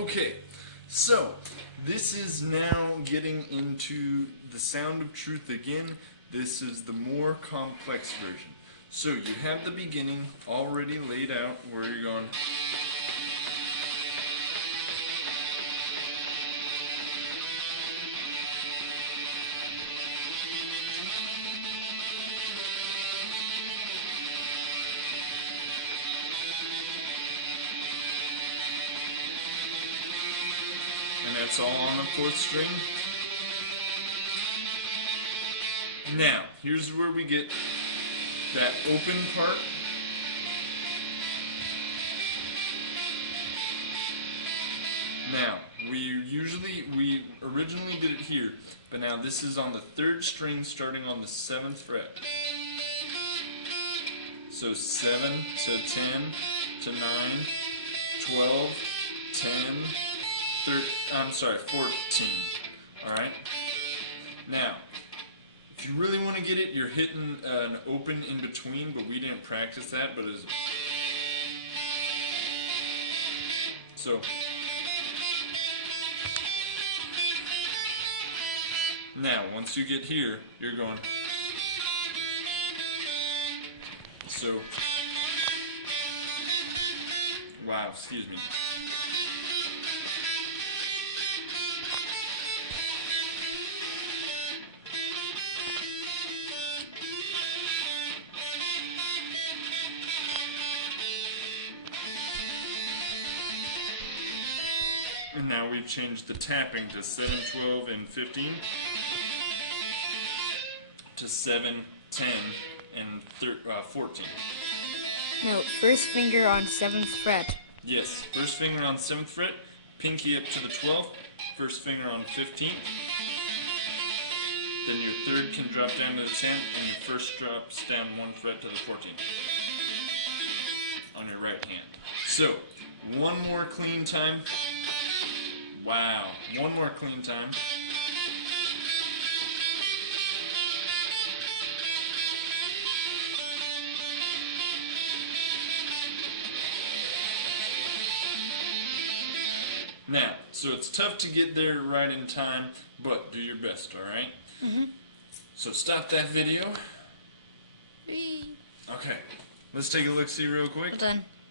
Okay, so this is now getting into the Sound of Truth again. This is the more complex version. So you have the beginning already laid out where you're going. And that's all on the fourth string. Now, here's where we get that open part. Now, we originally did it here, but now this is on the third string starting on the 7th fret. So 7 to 10 to 9, 12, 10, 14. Alright? Now, if you really want to get it, you're hitting an open in between, but we didn't practice that, but as so now, once you get here, you're going so wow, excuse me. And now we've changed the tapping to 7, 12, and 15 to 7, 10, and 14. No, first finger on 7th fret. Yes, first finger on 7th fret, pinky up to the 12th, first finger on 15th, then your third can drop down to the 10th, and your first drops down 1 fret to the 14th on your right hand. So, one more clean time. Wow, one more clean time. Now, so it's tough to get there right in time, but do your best, alright? So stop that video. Whee! Okay, let's take a look-see real quick. Well done.